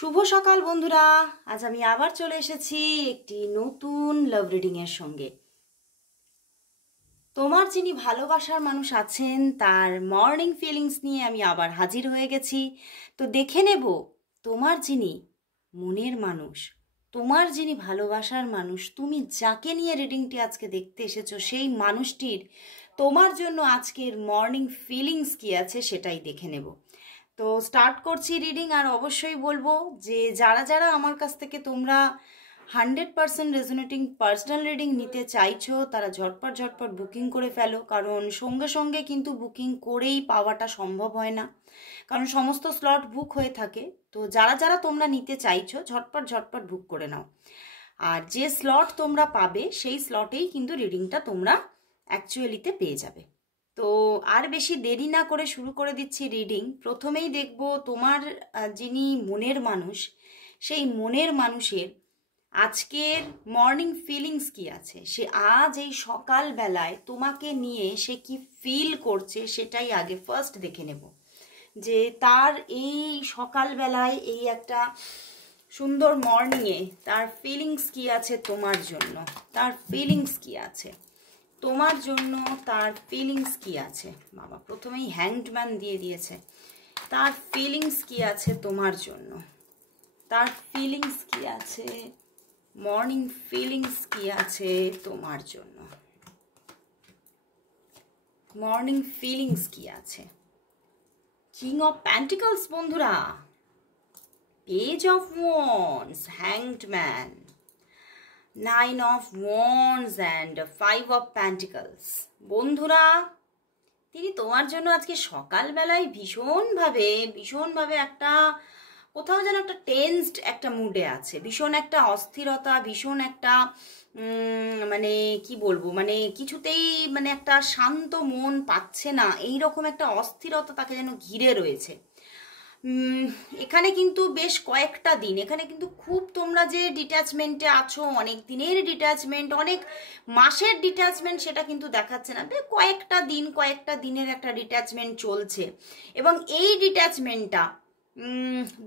শুভ সকাল বন্ধুরা। আজ আমি আবার চলে এসেছি একটি নতুন লাভ রিডিং এর সঙ্গে। তোমার যিনি ভালোবাসার মানুষ আছেন তার মর্নিং ফিলিংস নিয়ে আমি আবার হাজির হয়ে গেছি। তো দেখে নেব তোমার যিনি মনের মানুষ, তোমার যিনি ভালোবাসার মানুষ, তুমি যাকে নিয়ে রিডিংটি আজকে দেখতে এসেছো সেই মানুষটির তোমার জন্য আজকের মর্নিং ফিলিংস কি আছে সেটাই দেখে নেব। তো স্টার্ট করছি রিডিং। আর অবশ্যই বলবো যে যারা যারা আমার কাছ থেকে তোমরা 100% রেজোনেটিং পার্সোনাল রিডিং নিতে চাইছো তারা ঝটপট ঝটপট বুকিং করে ফেলো, কারণ সঙ্গে সঙ্গে কিন্তু বুকিং করেই পাওয়াটা সম্ভব হয় না, কারণ সমস্ত স্লট বুক হয়ে থাকে। তো যারা যারা তোমরা নিতে চাইছো ঝটপট ঝটপট বুক করে নাও। আর যে স্লট তোমরা পাবে সেই স্লটেই কিন্তু রিডিংটা তোমরা অ্যাকচুয়ালিতে পেয়ে যাবে। তো আর বেশি দেরি না করে শুরু করে দিচ্ছি রিডিং। প্রথমেই দেখব তোমার যিনি মনের মানুষ সেই মনের মানুষের আজকের মর্নিং ফিলিংস কি আছে, সে আজ এই সকাল বেলায় তোমাকে নিয়ে সে কি ফিল করছে সেটাই আগে ফার্স্ট দেখে নেব, যে তার এই সকাল বেলায় এই একটা সুন্দর মর্নিংয়ে তার ফিলিংস কি আছে তোমার জন্য, তার ফিলিংস কি আছে তোমার জন্য, তার ফিলিংস কি আছে। বাবা প্রথমেই হ্যাংড ম্যান দিয়ে দিয়েছে। তার ফিলিংস কি আছে তোমার জন্য, তার ফিলিংস কি আছে, মর্নিং ফিলিংস কি আছে তোমার জন্য, মর্নিং ফিলিংস কি আছে। কিং অফ প্যান্টিকলস বন্ধুরা, page of wands, hanged man, 9 of wands and 5 of pentacles। বন্ধুরা তিনি তোমার জন্য আজকে সকালবেলায় ভীষণভাবে একটা কোথাও যেন একটা টেন্সড একটা মুডে আছে, ভীষণ একটা অস্থিরতা, ভীষণ একটা মানে কি বলবো, মানে কিছুতেই মানে একটা শান্ত মন পাচ্ছে না, এইরকম একটা অস্থিরতা তাকে যেন ঘিরে রয়েছে। এখানে কিন্তু বেশ কয়েকটা দিন, এখানে কিন্তু খুব তোমরা যে ডিট্যাচমেন্টে আছো, অনেক দিনের ডিট্যাচমেন্ট, অনেক মাসের ডিট্যাচমেন্ট সেটা কিন্তু দেখাচ্ছে না, কয়েকটা দিনের একটা ডিট্যাচমেন্ট চলছে। এবং এই ডিট্যাচমেন্টটা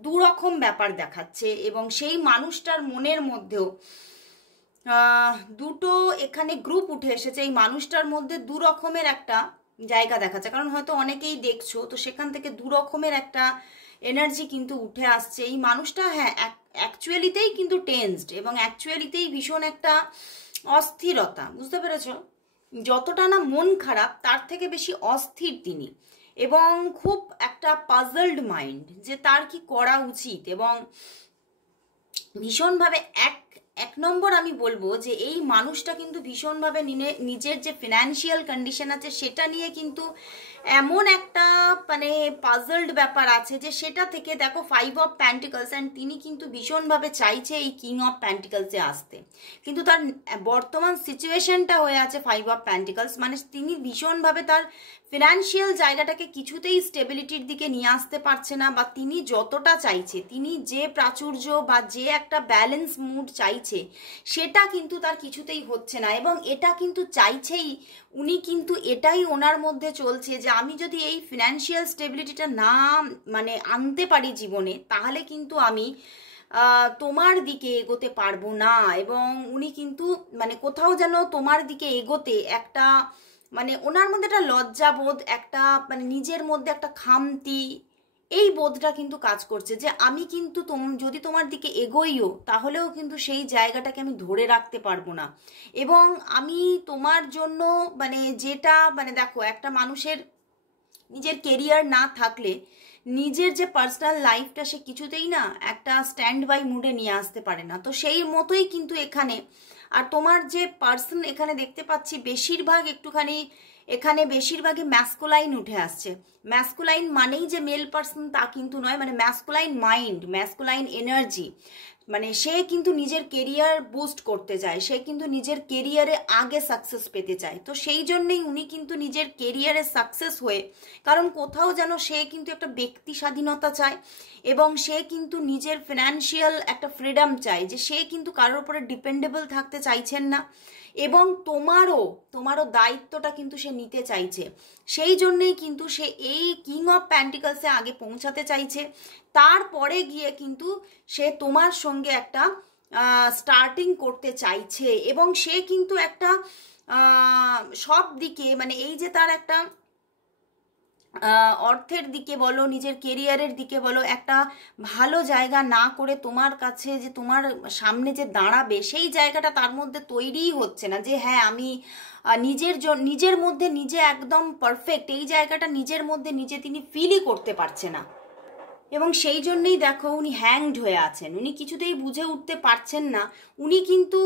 দুরকম ব্যাপার দেখাচ্ছে, এবং সেই মানুষটার মনের মধ্যেও দুটো এখানে গ্রুপ উঠে এসেছে। এই মানুষটার মধ্যে দু রকমের একটা জায়গা দেখাচ্ছে, কারণ হয়তো অনেকেই দেখছো, তো সেখান থেকে দু রকমের একটা এনার্জি কিন্তু উঠে আসছে। এই মানুষটা হ্যাঁ অ্যাকচুয়ালিতেই কিন্তু টেন্সড, এবং অ্যাকচুয়ালিতেই ভীষণ একটা অস্থিরতা, বুঝতে পেরেছ? যতটা না মন খারাপ তার থেকে বেশি অস্থির তিনি, এবং খুব একটা পাজলড মাইন্ড যে তার কি করা উচিত। এবং ভীষণভাবে এক নম্বর আমি বলবো যে এই মানুষটা কিন্তু ভীষণভাবে নিজের যে ফিনান্সিয়াল কন্ডিশন আছে সেটা নিয়ে কিন্তু এমন একটা মানে পাজলড ব্যাপার আছে যে সেটা থেকে দেখো 5 অফ প্যান্টিকলস, অ্যান্ড তিনি কিন্তু ভীষণভাবে চাইছে এই কিং অফ প্যান্টিকলসে আসতে, কিন্তু তার বর্তমান সিচুয়েশনটা হয়ে আছে 5 অফ প্যান্টিকলস, মানে তিনি ভীষণভাবে তার ফিনান্সিয়াল জায়গাটাকে কিছুতেই স্টেবিলিটির দিকে নিয়ে আসতে পারছে না, বা তিনি যতটা চাইছে, তিনি যে প্রাচুর্য বা যে একটা ব্যালেন্স মুড চাইছে সেটা কিন্তু তার কিছুতেই হচ্ছে না। এবং এটা কিন্তু চাইছেই উনি, কিন্তু এটাই ওনার মধ্যে চলছে যে আমি যদি এই ফিনান্সিয়াল স্টেবিলিটিটা না মানে আনতে পারি জীবনে, তাহলে কিন্তু আমি তোমার দিকে এগোতে পারবো না। এবং উনি কিন্তু মানে কোথাও যেন তোমার দিকে এগোতে একটা মানে ওনার মধ্যে একটা লজ্জাবোধ, একটা মানে নিজের মধ্যে একটা খামতি, এই বোধটা কিন্তু কাজ করছে যে আমি কিন্তু যদি তোমার দিকে এগোইও তাহলেও কিন্তু সেই জায়গাটাকে আমি ধরে রাখতে পারবো না। এবং আমি তোমার জন্য মানে যেটা মানে দেখো একটা মানুষের নিজের কেরিয়ার না থাকলে নিজের যে পার্সোনাল লাইফটা সে কিছুতেই না একটা স্ট্যান্ড বাই মুডে নিয়ে আসতে পারে না। তো সেই মতোই কিন্তু এখানে আর তোমার যে পার্সন এখানে দেখতে পাচ্ছি বেশিরভাগ একটুখানি এখানে বেশিরভাগই ম্যাসকুলাইন উঠে আসছে। ম্যাসকুলাইন মানেই যে মেল পার্সন তা কিন্তু নয়, মানে ম্যাসকুলাইন মাইন্ড, ম্যাসকুলাইন এনার্জি, মানে সে কিন্তু নিজের কেরিয়ার বুস্ট করতে চায়, সে কিন্তু নিজের কেরিয়ারে আগে সাকসেস পেতে চায়। তো সেই জন্যই উনি কিন্তু নিজের কেরিয়ারে সাকসেস হয়ে, কারণ কোথাও যেন সে কিন্তু একটা ব্যক্তি স্বাধীনতা চায়, এবং সে কিন্তু নিজের ফিনান্সিয়াল একটা ফ্রিডম চায়, যে সে কিন্তু কারোর উপরে ডিপেন্ডেবল থাকতে চাইছেন না। এবং তোমারও দায়িত্বটা কিন্তু সে নিতে চাইছে। সেই জন্যেই কিন্তু সে এই কিং অফ প্যান্টিকলসে আগে পৌঁছাতে চাইছে, তারপরে গিয়ে কিন্তু সে তোমার সঙ্গে একটা স্টার্টিং করতে চাইছে। এবং সে কিন্তু একটা সব দিকে মানে এই যে তার একটা অর্থের দিকে বলো, নিজের কেরিয়ারের দিকে বলো, একটা ভালো জায়গা না করে তোমার কাছে যে তোমার সামনে যে দাঁড়াবে সেই জায়গাটা তার মধ্যে তৈরিই হচ্ছে না। যে হ্যাঁ আমি নিজের মধ্যে নিজে একদম পারফেক্ট, এই জায়গাটা নিজের মধ্যে নিজে তিনি ফিলই করতে পারছে না। এবং সেই জন্যই দেখো উনি হ্যাংড হয়ে আছেন, উনি কিছুতেই বুঝে উঠতে পারছেন না। উনি কিন্তু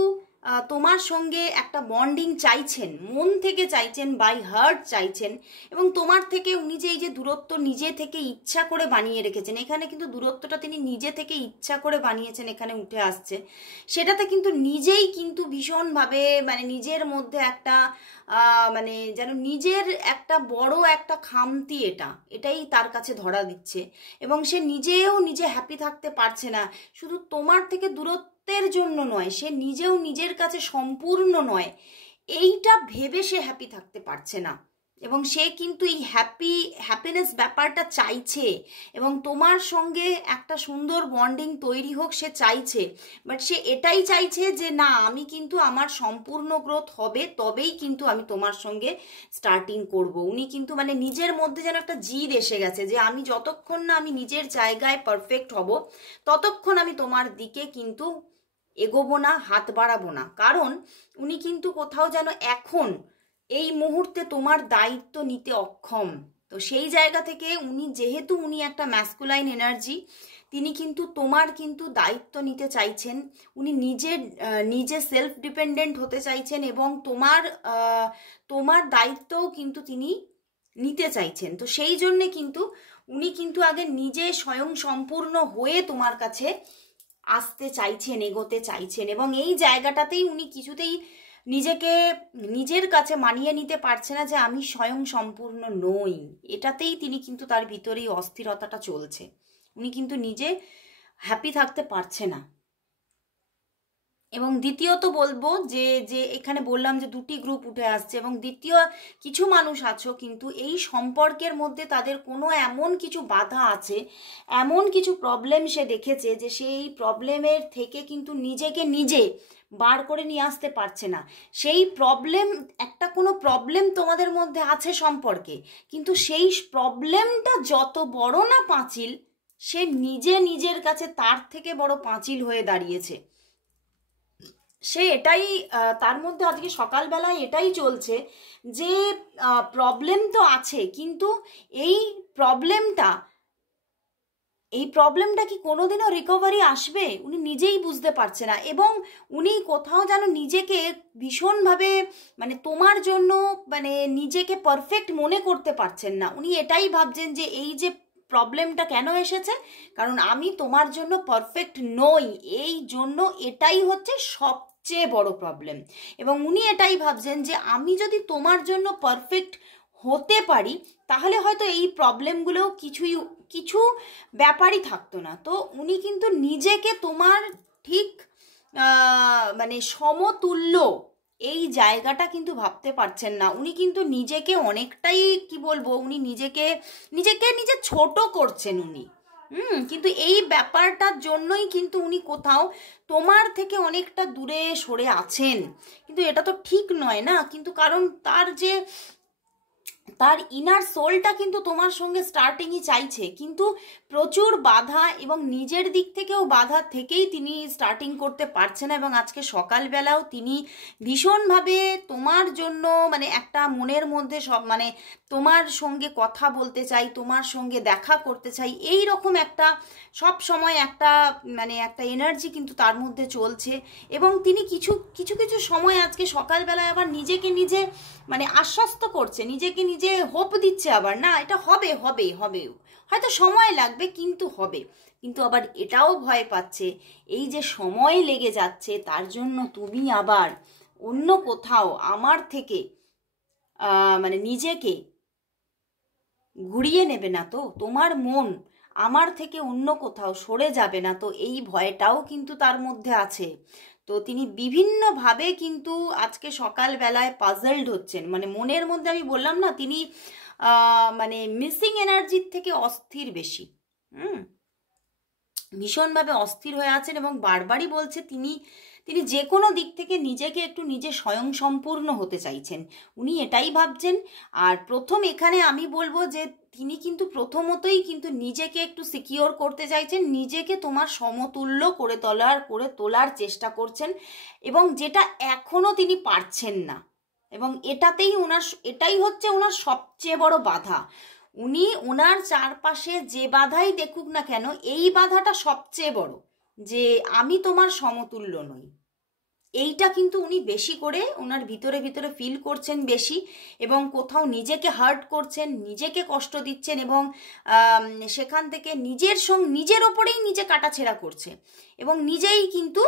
তোমার সঙ্গে একটা বন্ডিং চাইছেন, মন থেকে চাইছেন, বাই হার্ট চাইছেন। এবং তোমার থেকে উনি যে এই যে দূরত্ব নিজে থেকে ইচ্ছা করে বানিয়ে রেখেছেন, এখানে কিন্তু দূরত্বটা তিনি নিজে থেকে ইচ্ছা করে বানিয়েছেন, এখানে উঠে আসছে। সেটাতে কিন্তু নিজেই কিন্তু ভীষণভাবে মানে নিজের মধ্যে একটা মানে যেন নিজের একটা বড় একটা খামতি এটাই তার কাছে ধরা দিচ্ছে। এবং সে নিজে হ্যাপি থাকতে পারছে না, শুধু তোমার থেকে দূরত্বের জন্য নয়, সে নিজেও নিজের কাছে সম্পূর্ণ নয়, এইটা ভেবে সে হ্যাপি থাকতে পারছে না। এবং সে কিন্তু এই হ্যাপিনেস ব্যাপারটা চাইছে, এবং তোমার সঙ্গে একটা সুন্দর বন্ডিং তৈরি হোক সে চাইছে। বাট সে এটাই চাইছে যে না, আমি কিন্তু আমার সম্পূর্ণ গ্রোথ হবে তবেই কিন্তু আমি তোমার সঙ্গে স্টার্টিং করব। উনি কিন্তু মানে নিজের মধ্যে যেন একটা জিদ এসে গেছে যে আমি যতক্ষণ না আমি নিজের জায়গায় পারফেক্ট হব ততক্ষণ আমি তোমার দিকে কিন্তু এগোবো না, হাত বাড়াবো না। কারণ উনি কিন্তু কোথাও যেন এখন এই মুহূর্তে তোমার দায়িত্ব নিতে অক্ষম। তো সেই জায়গা থেকে যেহেতু উনি একটা ম্যাসকুলাইন এনার্জি, তিনি কিন্তু তোমার কিন্তু দায়িত্ব নিতে চাইছেন। উনি নিজে সেলফ ডিপেন্ডেন্ট হতে চাইছেন এবং তোমার দায়িত্বও কিন্তু তিনি নিতে চাইছেন। তো সেই জন্যে কিন্তু উনি কিন্তু আগে নিজে স্বয়ং সম্পূর্ণ হয়ে তোমার কাছে আসতে চাইছেন, এগোতে চাইছেন। এবং এই জায়গাটাতেই উনি কিছুতেই নিজের কাছে মানিয়ে নিতে পারছে না যে আমি স্বয়ং সম্পূর্ণ নই। এটাতেই তিনি কিন্তু তার ভিতরেই অস্থিরতাটা চলছে, উনি কিন্তু নিজে হ্যাপি থাকতে পারছে না। এবং দ্বিতীয়ত বলবো যে যে এখানে বললাম যে দুটি গ্রুপ উঠে আসছে, এবং দ্বিতীয় কিছু মানুষ আছো কিন্তু এই সম্পর্কের মধ্যে তাদের কোনো এমন কিছু বাধা আছে, এমন কিছু প্রবলেম সে দেখেছে যে সেই প্রবলেমের থেকে কিন্তু নিজেকে নিজে বার করে নিয়ে আসতে পারছে না। সেই কোনো প্রবলেম তোমাদের মধ্যে আছে সম্পর্কে, কিন্তু সেই প্রবলেমটা যত বড় না পাঁচিল, সে নিজের কাছে তার থেকে বড় পাঁচিল হয়ে দাঁড়িয়েছে। সে এটাই তার মধ্যে আজকে সকালবেলায় এটাই চলছে যে প্রবলেম তো আছে, কিন্তু এই প্রবলেমটা কি কোনোদিনও রিকভারি আসবে উনি নিজেই বুঝতে পারছে না। এবং উনি কোথাও যেন নিজেকে ভীষণভাবে মানে তোমার জন্য মানে নিজেকে পারফেক্ট মনে করতে পারছেন না। উনি এটাই ভাবছেন যে এই যে প্রবলেমটা কেন এসেছে, কারণ আমি তোমার জন্য পারফেক্ট নই, এই জন্য এটাই হচ্ছে সবচেয়ে বড় প্রবলেম। এবং উনি এটাই ভাবছেন যে আমি যদি তোমার জন্য পারফেক্ট হতে পারি তাহলে হয়তো এই প্রবলেমগুলো কিছু ব্যাপারই থাকতো না। তো উনি কিন্তু নিজেকে তোমার ঠিক মানে সমতুল্য এই জায়গাটা কিন্তু ভাবতে পারছেন না। উনি কিন্তু নিজেকে অনেকটাই কি বলবো, উনি নিজে ছোট করছেন উনি। কিন্তু এই ব্যাপারটার জন্যই কিন্তু উনি কোথাও তোমার থেকে অনেকটা দূরে সরে আছেন। কিন্তু এটা তো ঠিক নয় না, কিন্তু কারণ তার ইনার সোলটা কিন্তু তোমার সঙ্গে স্টার্টিংই চাইছে, কিন্তু প্রচুর বাধা এবং নিজের দিক থেকেও বাধা থেকেই তিনি স্টার্টিং করতে পারছে না। এবং আজকে সকালবেলাও তিনি ভীষণভাবে তোমার জন্য মানে একটা মনের মধ্যে মানে তোমার সঙ্গে কথা বলতে চাই, তোমার সঙ্গে দেখা করতে চাই, এই রকম একটা সব সময় একটা মানে একটা এনার্জি কিন্তু তার মধ্যে চলছে। এবং তিনি কিছু সময় আজকে সকালবেলায় আবার নিজেকে নিজে মানে আশ্বস্ত করছে, নিজেকে নিজে হোপ দিচ্ছে আবার, না এটা হবে হয়তো সময় লাগবে কিন্তু হবে। কিন্তু আবার এটাও ভয় পাচ্ছে এই যে সময় লেগে যাচ্ছে তার জন্য তুমি আবার অন্য কোথাও আমার থেকে মানে নিজেকে ঘুরিয়ে নেবে না তো, তোমার মন আমার থেকে অন্য কোথাও সরে যাবে না তো, এই ভয়টাও কিন্তু তার মধ্যে আছে। তো তিনি বিভিন্নভাবে কিন্তু আজকে সকালবেলায় পাজলড হচ্ছেন, মানে মনের মধ্যে আমি বললাম না তিনি মানে মিসিং এনার্জির থেকে অস্থির বেশি, ভীষণভাবে অস্থির হয়ে আছেন এবং বারবারই বলছে তিনি যে কোনো দিক থেকে নিজেকে একটু নিজে স্বয়ংসম্পূর্ণ হতে চাইছেন, উনি এটাই ভাবছেন। আর প্রথম এখানে আমি বলবো যে তিনি কিন্তু প্রথমতই কিন্তু নিজেকে একটু সিকিওর করতে চাইছেন, নিজেকে তোমার সমতুল্য করে তোলার চেষ্টা করছেন, এবং যেটা এখনো তিনি পারছেন না, এবং এটাই হচ্ছে ওনার সবচেয়ে বড় বাধা। উনি ওনার চারপাশে যে বাধাই দেখুক না কেন, এই বাধাটা সবচেয়ে বড়, যে আমি তোমার সমতুল্য নই। এইটা কিন্তু উনি বেশি করে ওনার ভিতরে ভিতরে ফিল করছেন বেশি, এবং কোথাও নিজেকে হার্ট করছেন, নিজেকে কষ্ট দিচ্ছেন, এবং সেখান থেকে নিজের ওপরেই নিজে কাটাছেঁড়া করছে, এবং নিজেই কিন্তু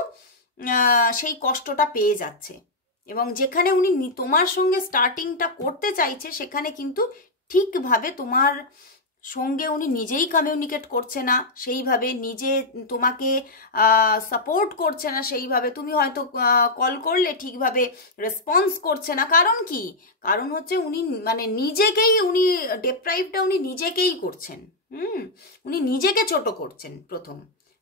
সেই কষ্টটা পেয়ে যাচ্ছে। এবং যেখানে উনি তোমার সঙ্গে স্টার্টিংটা করতে চাইছে, সেখানে কিন্তু ঠিকভাবে তোমার সঙ্গে উনি নিজেই কমিউনিকেট করছে না সেইভাবে, নিজে তোমাকে সাপোর্ট করছে না সেইভাবে। তুমি হয়তো কল করলে ঠিকভাবে রেসপন্স করছে না, কারণ হচ্ছে উনি মানে উনি ডেপ্রাইভটা উনি নিজেকেই করছেন। উনি নিজেকে ছোট করছেন প্রথম,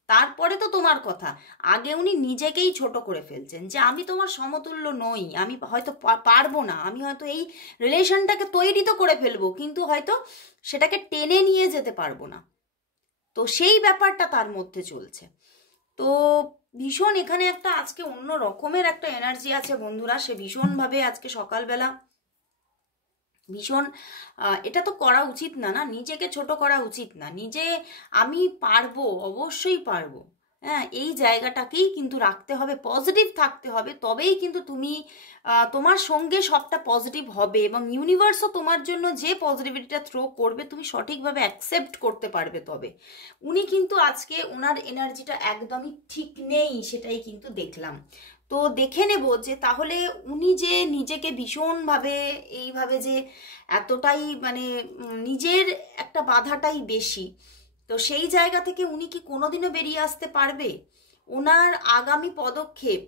তারপরে তো তোমার কথা। আগে উনি নিজেকেই ছোট করে ফেলছেন, যে আমি তোমার সমতুল্য নই, আমি হয়তো পারবো না, আমি হয়তো এই রিলেশনটাকে তৈরি তো করে ফেলবো, কিন্তু হয়তো সেটাকে টেনে নিয়ে যেতে পারবো না। তো সেই ব্যাপারটা তার মধ্যে চলছে। তো ভীষণ এখানে একটা আজকে অন্য রকমের একটা এনার্জি আছে বন্ধুরা। সে ভীষণভাবে আজকে সকালবেলা এটা তো করা উচিত না, নিজেকে ছোট করা উচিত না, আমি পারবো, অবশ্যই পারবো, হ্যাঁ, এই জায়গাটাকেই কিন্তু রাখতে হবে, পজিটিভ থাকতে হবে, তবেই কিন্তু তুমি তোমার সঙ্গে সবটা পজিটিভ হবে, এবং ইউনিভার্সও তোমার জন্য যে পজিটিভিটিটা থ্রো করবে তুমি সঠিকভাবে অ্যাকসেপ্ট করতে পারবে। তবে উনি কিন্তু আজকে ওনার এনার্জিটা একদমই ঠিক নেই, সেটাই কিন্তু দেখলাম। তো দেখে নেব যে তাহলে উনি যে নিজেকে ভীষণভাবে এইভাবে যে এতটাই মানে নিজের একটা বাধাটাই বেশি, তো সেই জায়গা থেকে উনি কি কোনোদিনও বেরিয়ে আসতে পারবে? ওনার আগামী পদক্ষেপ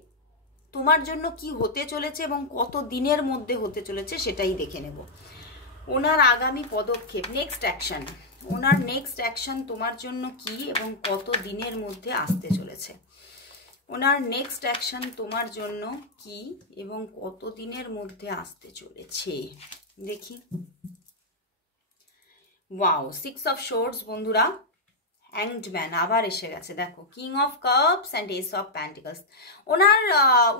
তোমার জন্য কি হতে চলেছে এবং কত দিনের মধ্যে হতে চলেছে সেটাই দেখে নেব। ওনার আগামী পদক্ষেপ, ওনার নেক্সট অ্যাকশন তোমার জন্য কি এবং কত দিনের মধ্যে আসতে চলেছে। ওনার নেক্সট অ্যাকশন তোমার জন্য কি এবং কত দিনের মধ্যে আসতে চলেছে দেখি। ওয়াও, 6 অফ সোর্ডস বন্ধুরা, হ্যাংড ম্যান আবার এসে গেছে, দেখো king of cups and S of pentacles.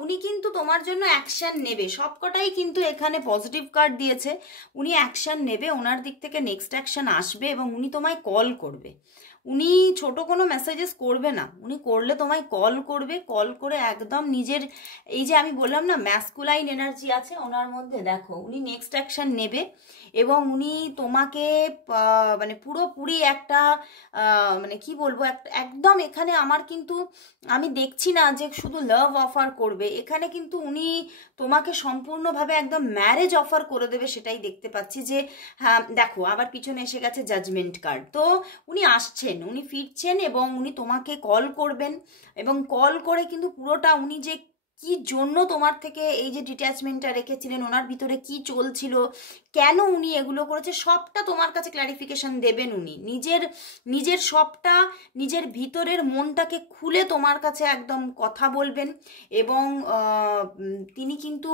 উনি কিন্তু তোমার জন্য অ্যাকশন নেবে, সবকটাই কিন্তু এখানে পজিটিভ কার্ড দিয়েছে। উনি অ্যাকশন নেবে, ওনার দিক থেকে নেক্সট অ্যাকশন আসবে, এবং উনি তোমায় কল করবে। উনি ছোট কোনো মেসেজেস করবে না, উনি করলে তোমায় কল করবে, কল করে একদম নিজের এই যে আমি বললাম না ম্যাসকুলাইন এনার্জি আছে ওনার মধ্যে, দেখো উনি নেক্সট অ্যাকশন নেবে, এবং উনি তোমাকে মানে পুরোপুরি একটা মানে কি বলবো, একদম এখানে আমার কিন্তু আমি দেখছি না যে শুধু লাভ অফার করবে, এখানে কিন্তু উনি তোমাকে সম্পূর্ণভাবে একদম ম্যারেজ অফার করে দেবে, সেটাই দেখতে পাচ্ছি। যে হ্যাঁ দেখো আবার পিছনে এসে গেছে জাজমেন্ট কার্ড। তো উনি আসছেন, উনি ফিরছেন, এবং উনি তোমাকে কল করবেন, এবং কল করে কিন্তু পুরোটা উনি যে কি জন্য তোমার থেকে এই যে ডিট্যাচমেন্টটা রেখেছিলেন, ওনার ভিতরে কি চলছিল, কেন উনি এগুলো করেছে, সবটা তোমার কাছে ক্ল্যারিফিকেশন দেবেন। উনি নিজের সবটা, নিজের ভিতরের মনটাকে খুলে তোমার কাছে একদম কথা বলবেন, এবং তিনি কিন্তু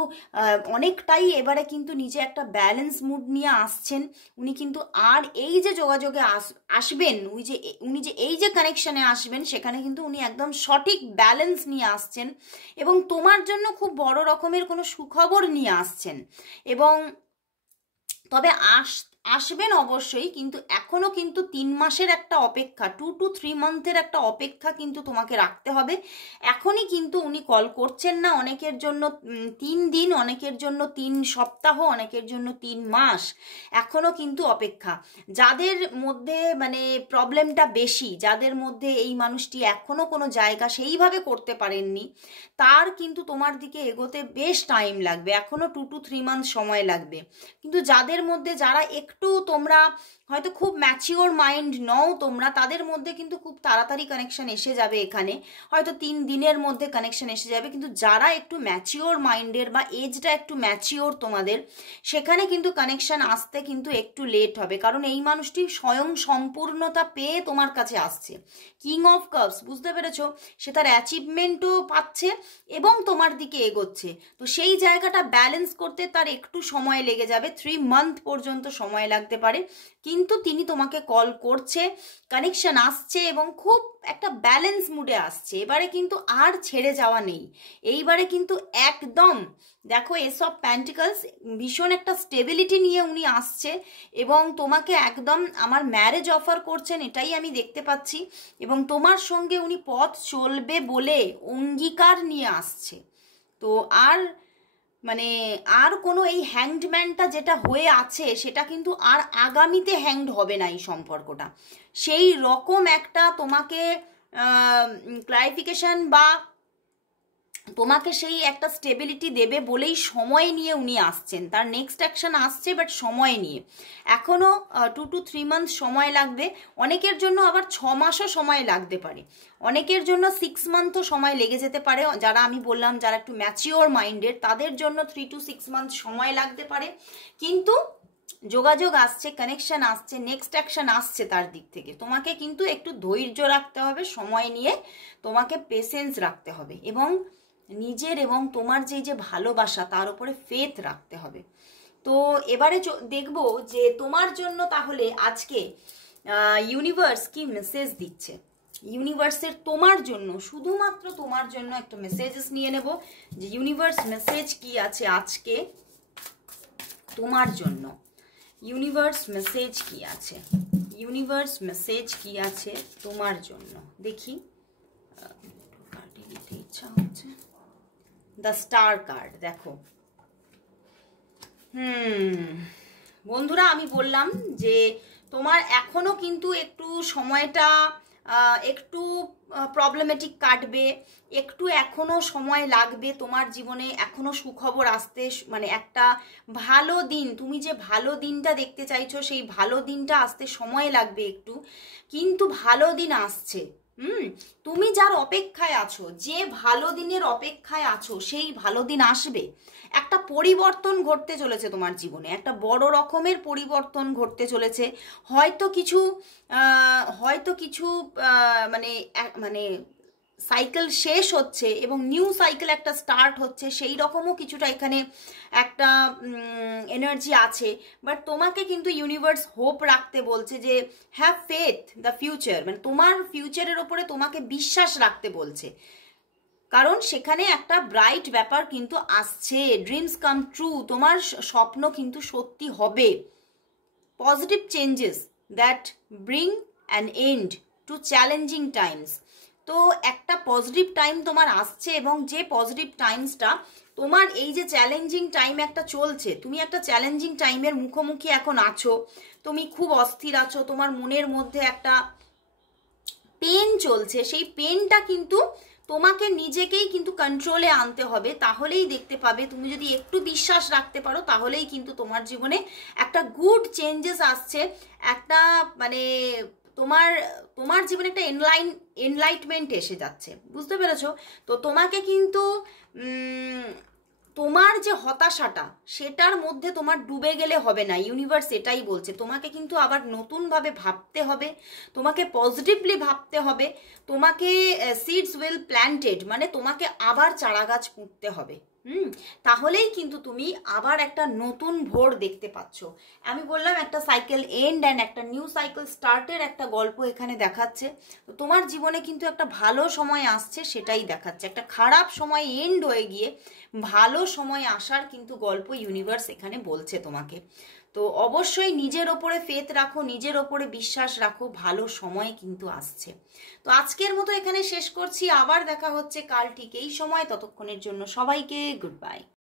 অনেকটাই এবারে কিন্তু নিজে একটা ব্যালেন্স মুড নিয়ে আসছেন উনি কিন্তু। আর এই যে যোগাযোগে আসবেন, উনি যে এই যে কানেকশনে আসবেন, সেখানে কিন্তু উনি একদম সঠিক ব্যালেন্স নিয়ে আসছেন, এবং তোমার জন্য খুব বড় রকমের কোনো সুখবর নিয়ে আসছেন। এবং তবে আসবেন অবশ্যই, কিন্তু এখনো কিন্তু 3 মাসের একটা অপেক্ষা, 2 to 3 মান্থের একটা অপেক্ষা কিন্তু তোমাকে রাখতে হবে। এখনই কিন্তু উনি কল করছেন না, অনেকের জন্য 3 দিন, অনেকের জন্য 3 সপ্তাহ, অনেকের জন্য 3 মাস, এখনো কিন্তু অপেক্ষা। যাদের মধ্যে মানে প্রবলেমটা বেশি, যাদের মধ্যে এই মানুষটি এখনো কোনো জায়গা সেইভাবে করতে পারেননি, তার কিন্তু তোমার দিকে এগোতে বেশ টাইম লাগবে, এখনো 2 to 3 মান্থ সময় লাগবে। কিন্তু যারা একটু তোমরা হয়তো খুব ম্যাচিওর মাইন্ড নও তোমরা, তাদের মধ্যে কিন্তু খুব তাড়াতাড়ি কানেকশন এসে যাবে এখানে, হয়তো 3 দিনের মধ্যে কানেকশন এসে যাবে। কিন্তু যারা একটু ম্যাচিওর মাইন্ডের বা এজটা একটু ম্যাচিওর তোমাদের, সেখানে কিন্তু কানেকশন আসতে কিন্তু একটু লেট হবে, কারণ এই মানুষটি স্বয়ং সম্পূর্ণতা পেয়ে তোমার কাছে আসছে। কিং অফ কাপস, বুঝতে পেরেছো, সে তার অ্যাচিভমেন্টও পাচ্ছে এবং তোমার দিকে এগোচ্ছে। তো সেই জায়গাটা ব্যালেন্স করতে তার একটু সময় লেগে যাবে, 3 মান্থ পর্যন্ত সময় লাগতে পারে, কিন্তু তিনি তোমাকে কল করছে, কানেকশন আসছে এবং খুব একটা ব্যালেন্স মুডে আসছে। এবারে কিন্তু আর ছেড়ে যাওয়া নেই, এইবারে কিন্তু একদম দেখো এস অফ প্যান্টিকলস, ভীষণ একটা স্টেবিলিটি নিয়ে উনি আসছে এবং তোমাকে একদম আমার ম্যারেজ অফার করছেন, এটাই আমি দেখতে পাচ্ছি। এবং তোমার সঙ্গে উনি পথ চলবে বলে অঙ্গীকার নিয়ে আসছে। তো আর মানে আর কোনো এই হ্যাংডম্যানটা যেটা হয়ে আছে সেটা কিন্তু আর আগামীতে হ্যাংড হবে না এই সম্পর্কটা, সেই রকম একটা তোমাকে ক্লারিফিকেশন বা তোমাকে সেই একটা স্টেবিলিটি দেবে বলেই সময় নিয়ে উনি আসছেন। তার নেক্সট অ্যাকশন আসছে, বাট সময় নিয়ে, এখনও 2 to 3 মান্থ সময় লাগবে। অনেকের জন্য আবার 6 মাসও সময় লাগতে পারে, অনেকের জন্য 6 মান্থও সময় লেগে যেতে পারে। যারা আমি বললাম যারা একটু ম্যাচিওর মাইন্ডের, তাদের জন্য 3 to 6 মান্থ সময় লাগতে পারে, কিন্তু যোগাযোগ আসছে, কানেকশন আসছে, নেক্সট অ্যাকশন আসছে তার দিক থেকে। তোমাকে কিন্তু একটু ধৈর্য রাখতে হবে, সময় নিয়ে তোমাকে পেশেন্স রাখতে হবে এবং নিজের এবং তোমার যে ভালোবাসা তার উপরে ফেথ রাখতে হবে। তো এবারে দেখবো যে তোমার জন্য তাহলে আজকে ইউনিভার্স কি মেসেজ দিচ্ছে। ইউনিভার্সের তোমার জন্য, শুধুমাত্র তোমার জন্য একটা মেসেজেস নিয়ে নেব যে ইউনিভার্স মেসেজ কি আছে আজকে তোমার জন্য। ইউনিভার্স মেসেজ কি আছে, ইউনিভার্স মেসেজ কি আছে তোমার জন্য, দেখি। ইচ্ছা হচ্ছে দ্য স্টার কার্ড, দেখো। বন্ধুরা, আমি বললাম যে তোমার এখনো কিন্তু একটু সময়টা একটু প্রবলেমেটিক কাটবে, একটু এখনো সময় লাগবে তোমার জীবনে এখনো সুখবর আসতে, মানে একটা ভালো দিন, তুমি যে ভালো দিনটা দেখতে চাইছো সেই ভালো দিনটা আসতে সময় লাগবে একটু, কিন্তু ভালো দিন আসছে। তুমি যার অপেক্ষায় আছো, যে ভালো দিনের অপেক্ষায় আছো, সেই ভালো দিন আসবে। একটা পরিবর্তন ঘটতে চলেছে তোমার জীবনে, একটা বড় রকমের পরিবর্তন ঘটতে চলেছে। হয়তো কিছু মানে মানে সাইকেল শেষ হচ্ছে এবং নিউ সাইকেল একটা স্টার্ট হচ্ছে, সেই রকমও কিছুটা এখানে একটা এনার্জি আছে। বাট তোমাকে কিন্তু ইউনিভার্স হোপ রাখতে বলছে যে হ্যাভ ফেথ দ্য ফিউচার, মানে তোমার ফিউচারের ওপরে তোমাকে বিশ্বাস রাখতে বলছে, কারণ সেখানে একটা ব্রাইট ব্যাপার কিন্তু আসছে। ড্রিমস কাম ট্রু, তোমার স্বপ্ন কিন্তু সত্যি হবে। Positive changes that bring an end to challenging times. তো একটা পজিটিভ টাইম তোমার আসছে এবং যে পজিটিভ টাইমসটা তোমার এই যে চ্যালেঞ্জিং টাইম একটা চলছে, তুমি একটা চ্যালেঞ্জিং টাইমের মুখোমুখি এখন আছো, তুমি খুব অস্থির আছো, তোমার মনের মধ্যে একটা পেন চলছে, সেই পেনটা কিন্তু তোমাকে নিজেকেই কিন্তু কন্ট্রোলে আনতে হবে, তাহলেই দেখতে পাবে। তুমি যদি একটু বিশ্বাস রাখতে পারো তাহলেই কিন্তু তোমার জীবনে একটা গুড চেঞ্জেস আসছে, একটা মানে তোমার জীবনে একটা এনলাইটমেন্ট এসে যাচ্ছে, বুঝতে পেরেছো? তো তোমাকে কিন্তু তোমার যে হতাশাটা সেটার মধ্যে তোমার ডুবে গেলে হবে না। ইউনিভার্স এটাই বলছে, তোমাকে কিন্তু আবার নতুনভাবে ভাবতে হবে, তোমাকে পজিটিভলি ভাবতে হবে, তোমাকে সিডস উইল প্ল্যান্টেড, মানে তোমাকে আবার চারা গাছ পুঁততে হবে। তাহলেই কিন্তু তুমি আবার একটা নতুন ভোর দেখতে পাচ্ছ। আমি বললাম একটা সাইকেল এন্ড অ্যান্ড একটা নিউ সাইকেল স্টার্টের একটা গল্প এখানে দেখাচ্ছে। তো তোমার জীবনে কিন্তু একটা ভালো সময় আসছে, সেটাই দেখাচ্ছে। একটা খারাপ সময় এন্ড হয়ে গিয়ে ভালো সময় আসার কিন্তু গল্প ইউনিভার্স এখানে বলছে তোমাকে। তো অবশ্যই নিজের ওপরে ফেথ রাখো, নিজের ওপরে বিশ্বাস রাখো, ভালো সময় কিন্তু আসছে। তো আজকের মতো এখানে শেষ করছি, আবার দেখা হচ্ছে কাল ঠিক এই সময়। ততক্ষণের জন্য সবাইকে গুড বাই।